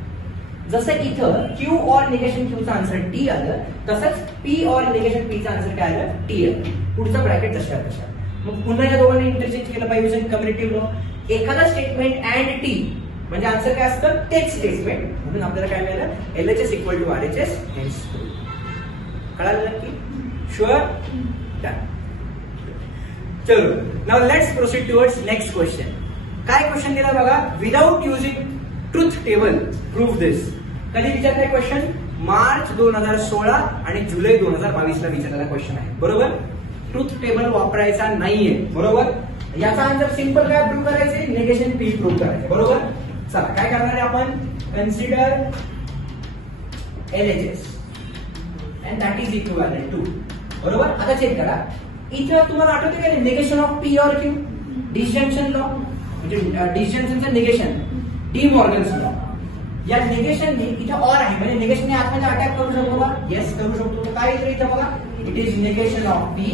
जसं इथं क्यू ऑर निगेशन क्यूचं आन्सर टी आलं तसंच पी ऑर निगेशन पीचं आन्सर काय आलं टी आलं. पुढचं ब्रॅकेट तशा तशा. मग पुन्हा या दोघांनी इंटरचेंज केलं बाय युझिंग कम्युनिटिव्ह लॉ. एखादा स्टेटमेंट अँड टी म्हणजे आन्सर काय असतं तेच स्टेटमेंट, म्हणून आपल्याला काय मिळालं LHS equal to RHS hence true. कळालं नक्की? शुअर? डन. चलो now let's proceed towards next question. काय क्वेश्चन दिला बघा, without using truth table prove this. कधी विचारलाय क्वेश्चन? मार्च 2016 आणि जुलै 2022 ला विचारलेला क्वेश्चन आहे. बरोबर? ट्रुथ टेबल वापरायचा नाहीये. बरोबर? याचा आन्सर सिंपल काय प्रूव्ह करायचे? निगेशन पी प्रूव्ह करायचे. बरोबर? चला काय करणार आहे आपण? Consider LHS and that is equivalent to. बरोबर? आता चेक करा. इथं तुम्हाला आठवते का निगेशन ऑफ पी और क्यू? डिसजंक्शन लॉ म्हणजे डिसजंक्शनचं निगेशन डी मॉर्गन्स लॉ. या निगेशनने इथं ऑर आहे म्हणजे निगेशनने आतमध्ये अटॅक करू शकतो का? येस करू शकतो. काय येतं इथं बघा, it is negation of P.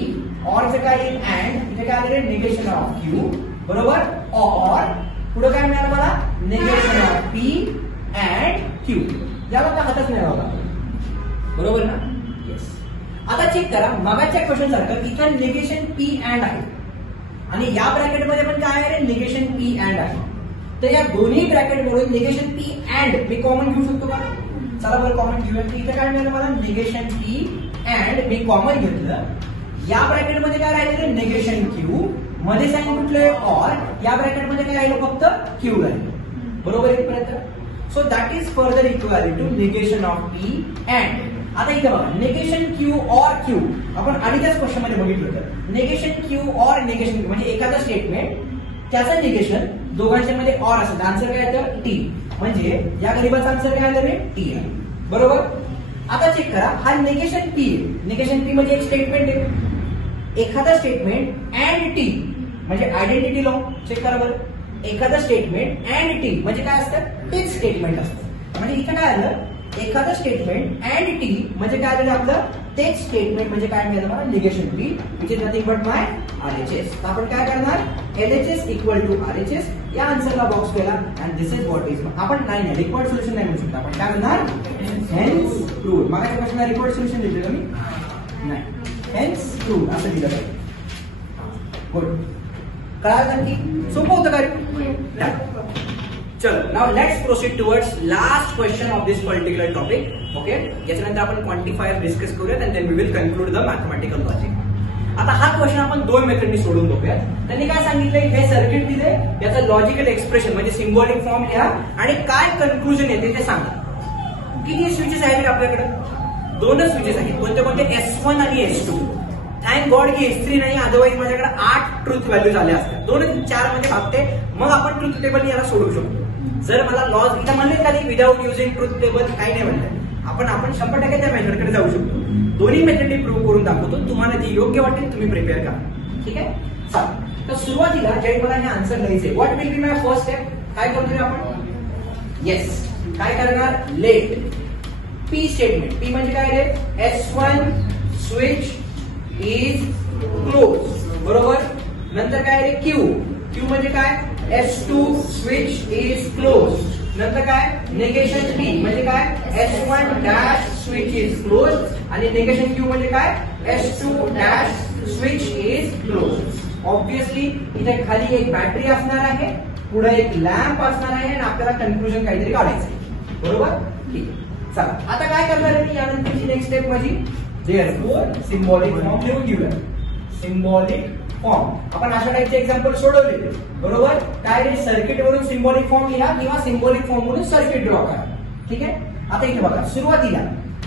ऑरचं काय येईल अँड, इथे काय आलेलं निगेशन ऑफ क्यू. बरोबर? ऑर पुढे काय मिळालं मला? Negation of P and Q. याला काय हातच नाही बघा. बरोबर ना? येस. आता चेक करा, मगाच्या क्वेश्चन सारखं इथं निगेशन पी अँड आहे आणि या ब्रॅकेटमध्ये पण काय आहे? निगेशन पी अँड आहे. तर या दोन्ही ब्रॅकेट मिळून निगेशन पी अँड मी कॉमन घेऊ शकतो का? चला बरं कॉमन घेऊया. इथे काय मिळालं मला? निगेशन पी अँड मी कॉमन घेतलं. या ब्रॅकेटमध्ये काय राहिलेलं? Negation Q. मध्ये साइन कुठले? ऑर. या ब्रॅकेटमध्ये काय राहिलं? फक्त क्यू राहिलं. बरोबर इथपर्यंत? So that is further equal to negation of P and. आता इथे बघा, निगेशन क्यू ऑर क्यू आपण आधीच्याच क्वेश्चन मध्ये बघितलं होतं. Negation Q or negation Q म्हणजे एखादा स्टेटमेंट त्याचं निगेशन दोघांच्या मध्ये ऑर असेल. आन्सर काय येतं? टी. म्हणजे या गरीबाचा आन्सर काय आलं रे? टी आहे. बरोबर? आता चेक करा, हा निगेशन पी. निगेशन पी म्हणजे एक स्टेटमेंट आहे. एखादा स्टेटमेंट अँड टी म्हणजे आयडेंटिटी लॉ. चेक करा बरं, एखादा स्टेटमेंट अँड टी म्हणजे काय असतं? तेच स्टेटमेंट असतं. म्हणजे इथं काय आलं? एखादं स्टेटमेंट अँड टी म्हणजे काय आलेलं आपलं? तेच स्टेटमेंट म्हणजे काय मिळालं मला? Negation P which is nothing but my RHS. आपण काय करणार? LHS इक्वल टू RHS या आन्सरला बॉक्स केला and this is what is. आपण नाही रिक्वायर्ड सोल्युशन नाही म्हणू शकतो. आपण काय म्हणणार? Hence true. मागच्या क्वेश्चनला रिक्वायर्ड सोल्युशन दिलेलं मी नाही. हेन्स ट्रू असं दिलं पाहिजे. गुड. कळालं की? सोपं होतं काय? चलो now let's proceed towards last question of this particular topic. Okay, याच्यानंतर आपण क्वांटिफायर डिस्कस करूयात and then we will conclude the mathematical logic. आता हा क्वेश्चन आपण दोन मेथडनी सोडून बघूयात. त्यांनी काय सांगितलंय? हे सर्किट दिले, याचं लॉजिकल एक्सप्रेशन म्हणजे सिम्बॉलिक फॉर्म लिहा आणि काय कन्क्लुजन येते ते सांगा. किती स्विचेस आहेत आपल्याकडे? दोनच स्विचेस आहेत. कोणते कोणते? S1 आणि S2. थँक गॉड की S3 नाही, अदरवाईज माझ्याकडे 8 ट्रुथ व्हॅल्यूज आल्या असतात. 2 आणि 4 मध्ये भागते, मग आपण ट्रुथ टेबल याला सोडू शकतो. जर मला लॉज इथं म्हणले का विदाउट युजिंग ट्रुथ टेबल काही नाही म्हणलं, आपण 100% त्या मेथडकडे जाऊ शकतो. दोन्ही मेथडनी प्रूव्ह करून दाखवतो. तुम्हाला जी योग्य वाटेल तुम्ही प्रिपेअर करा. ठीक आहे? चला तर सुरुवातीला ज्यावेळी मला हे आन्सर लिहायचे, what will be my first step? काय करतोय आपण? येस, काय करणार? Late P statement. पी म्हणजे काय रे? S1 switch is close. बरोबर? नंतर काय रे? क्यू. क्यू म्हणजे काय? S2 switch is close. नंतर काय? निगेशन पी म्हणजे काय? S1 dash switch is close आणि निगेशन क्यू म्हणजे काय? S2 dash switch is close. Obviously इथे खाली एक बॅटरी असणार आहे, पुढे एक लॅम्प असणार आहे आणि आपल्याला कन्क्लुजन काहीतरी काढायचं आहे. बरोबर? ठीक आहे. चला आता काय करणार आहे मी यानंतरची नेक्स्ट स्टेप माझी देअरफॉर सिम्बॉलिक फॉर्म लिहून घेऊया. सिम्बॉलिक फॉर्म आपण अशा टाईपचे एक्झाम्पल सोडवले. बरोबर? काय रे? सर्किट वरून सिम्बॉलिक फॉर्म लिहा किंवा सिम्बॉलिक फॉर्म वरून सर्किट ड्रॉ करा. ठीक आहे? आता इथे बघा, सुरुवातीला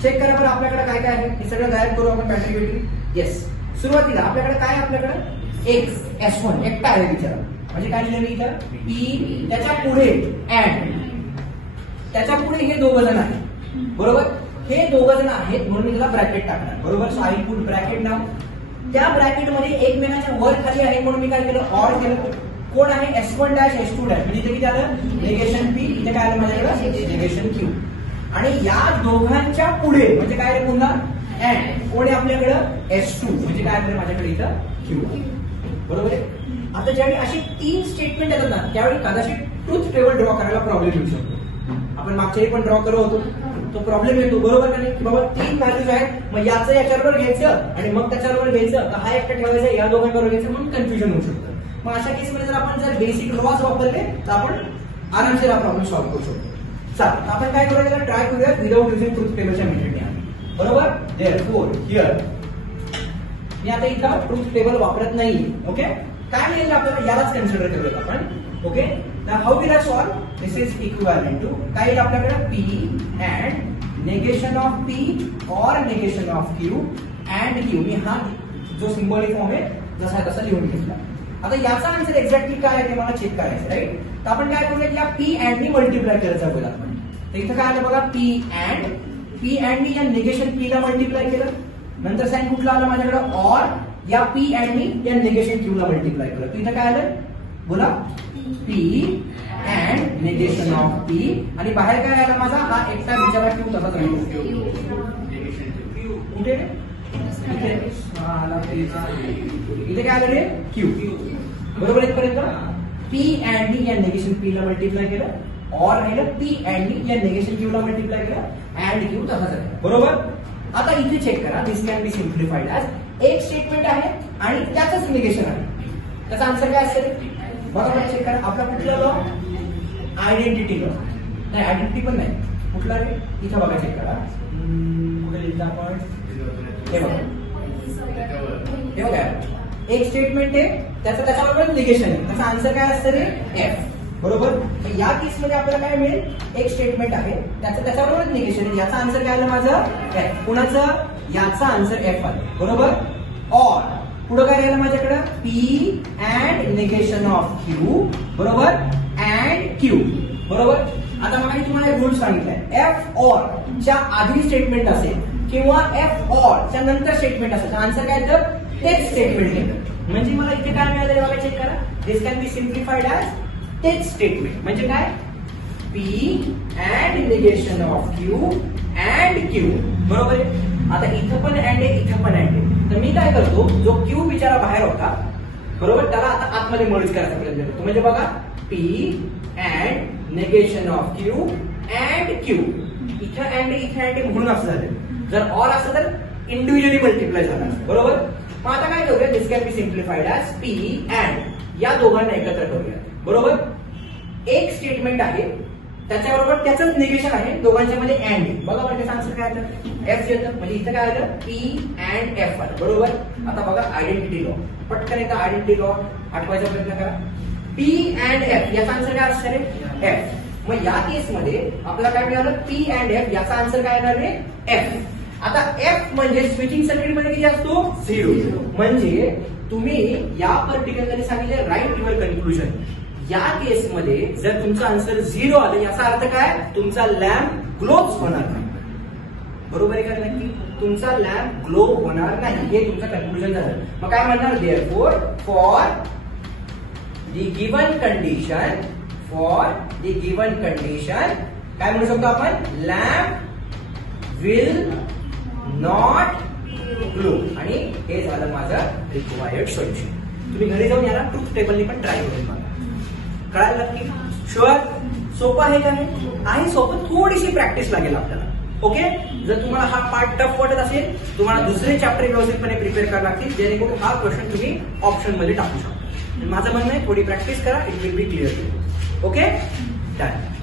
चेक करा बरं आपल्याकडे काय काय आहे. हे सगळं गायब करू आपण बॅटरी बिटरी. येस, सुरुवातीला आपल्याकडे काय? आपल्याकडे एक S1 एकटा आहे विचारा. म्हणजे काय लिहिलं मी इथं? पी, त्याच्या पुढे अँड, त्याच्या पुढे हे दोघ जण आहेत. बरोबर? हे दोघ जण आहेत म्हणून मी त्याला ब्रॅकेट टाकणार. बरोबर? सो आय पुट ब्रॅकेट नाव. त्या ब्रॅकेटमध्ये एकमेकांच्या वर खाली आहे म्हणून मी काय केलं? ऑर केलं. कोण आहे S1 डॅश S2 डॅश म्हणजे इथे किती आलं निगेशन P, इथे काय आलं माझ्याकडे निगेशन Q. आणि या दोघांच्या पुढे म्हणजे काय रे पुन्हा अँड कोण आहे आपल्याकडे S2 म्हणजे काय आलं माझ्याकडे इथं Q. बरोबर आहे. आता ज्यावेळी अशी 3 स्टेटमेंट येतात ना त्यावेळी कदाचित ट्रुथ टेबल ड्रॉ करायला प्रॉब्लेम येऊ शकतो. आपण मागच्याही पण ड्रॉ करत होतो तो प्रॉब्लेम येतो बरोबर का नाही की बाबा 3 व्हॅल्यूज आहेत मग याचं याच्याबरोबर घ्यायचं आणि मग त्याच्याबरोबर घ्यायचं का हा एकटा ठेवायचा या दोघांबरोबर घ्यायचं म्हणून कन्फ्युजन होऊ शकतं. मग अशा केसमध्ये जर आपण जर बेसिक लॉज वापरले तर आपण आरामशीर हा प्रॉब्लेम सॉल्व्ह करू शकतो. चला आपण काय करूया ट्राय करूया विदाउट युजिंग ट्रुथ टेबलच्या मेथडने. बरोबर. देअरफोर हिअर मी आता इथं ट्रुथ टेबल वापरत नाही. ओके. काय मिळेल आपल्याला यालाच कन्सिडर करूया आपण. Okay. Now how will I solve this is equivalent to काय येईल आपल्याकडे P and negation of P और negation of Q and Q. मी हा जो सिंबॉलिक फॉर्म आहे जसा तसा लिहून घेतला. आता याचा आन्सर एक्झॅक्टली काय आहे ते मला चेक करायचं राईट. तर आपण काय करूया या P अँड नी मल्टिप्लाय करायचं बोला आपण. तर इथं काय आलं बघा P अँड नी या निगेशन P ला मल्टिप्लाय केलं. नंतर साइन कुठला आला माझ्याकडे और या P अँड नी या निगेशन Q ला मल्टिप्लाय केलं. तर इथं काय आलं बोला P and negation of P आणि बाहेर काय आला माझा हा एकटा बिचारा Q तसाच राहिला. कुठे इथे काय आलं रे Q. बरोबर इथपर्यंत P अँड नी या निगेशन P ला मल्टिप्लाय केलं और राहिलं P अँड नी या निगेशन Q ला मल्टिप्लाय केलं अँड Q तसाच राहिला. बरोबर. आता इथे चेक करा this can be simplified as एक स्टेटमेंट आहे आणि त्याचंच निगेशन आहे. त्याचा आन्सर काय असेल बघा चेक करा. आपला कुठला लॉ आयडेंटिटी लॉ नाही आयडेंटिटी पण नाही कुठला रे इथं बघा चेक करा कुठे लिहिलं आपण हे बघा हे बघा एक स्टेटमेंट आहे त्याच्याबरोबर निगेशन आहे त्याचा आन्सर काय असतं रे F. बरोबर. या केसमध्ये आपल्याला काय मिळेल एक स्टेटमेंट आहे त्याच्याबरोबर निगेशन आहे याचा आन्सर काय आलं माझं F. कुणाचं याचा आन्सर F आलं. बरोबर. और पुढे काय राहिलं माझ्याकडे P and negation of Q. बरोबर अँड Q. बरोबर. आता मग तुम्हाला रूल सांगितलाय F और च्या आधी स्टेटमेंट असेल किंवा F और च्या नंतर स्टेटमेंट असेल आन्सर काय तर तेच स्टेटमेंट घेतं. म्हणजे मला इथे काय मिळालं बघा चेक करा this can be simplified as तेच स्टेटमेंट म्हणजे काय P and negation of Q and Q. बरोबर आहे. आता इथं पण अँड आहे इथं पण अँड आहे तर मी काय करतो जो Q बिचारा बाहेर होता बरोबर त्याला आता आतमध्ये मर्ज करायचा प्रयत्न करतो. म्हणजे बघा P and negation of Q and Q. इथं अँड म्हणून असं झालं. जर ऑर असं तर इंडिव्हिज्युअली मल्टिप्लाय झाला. बरोबर. मग आता काय करूया this can be simplified as P and या दोघांना एकत्र करूया. बरोबर. एक स्टेटमेंट आहे त्याच्याबरोबर त्याचंच निगेशन आहे दोघांच्या मध्ये अँड. बघा म्हणजे आन्सर काय आलं F येतं. म्हणजे इथं काय आलं P अँड F आलं. बरोबर. आता बघा आयडेंटिटी लॉ पटकन येतं आयडेंटिटी लॉ आठवायचा प्रयत्न करा. P अँड F याचा आन्सर काय असणार आहे F. मग या केसमध्ये आपल्याला काय मिळालं P अँड F याचा आन्सर काय येणार आहे F. आता F म्हणजे स्विचिंग सर्किट मध्ये किती असतो 0. म्हणजे तुम्ही या पर्टिक्युलरली सांगितले राईट युअर कन्क्लुजन. या केसमध्ये जर तुमचं आन्सर 0 आलं याचा अर्थ काय तुमचा लॅम्प ग्लोच होणार नाही. बरोबर आहे का नक्की तुमचा लॅम्प ग्लो होणार नाही हे तुमचं कन्क्लुजन झालं. मग काय म्हणणार therefore for the given condition काय म्हणू शकतो आपण लॅम्प विल नॉट ग्लो. आणि हे झालं माझं रिक्वायर्ड सोल्युशन. तुम्ही घरी जाऊन याला ट्रुथ टेबलनी पण ट्राय करून बघा. कळायला नक्की शुअर. सोपं आहे का नाही सोपं. थोडीशी प्रॅक्टिस लागेल आपल्याला. ओके. जर तुम्हाला हा पार्ट टफ वाटत असेल तुम्हाला दुसरे चॅप्टर व्यवस्थितपणे प्रिपेअर करावे लागतील जेणेकरून हा क्वेश्चन तुम्ही ऑप्शन मध्ये टाकू शकता. माझं म्हणणं आहे थोडी प्रॅक्टिस करा it will be clear. Okay done.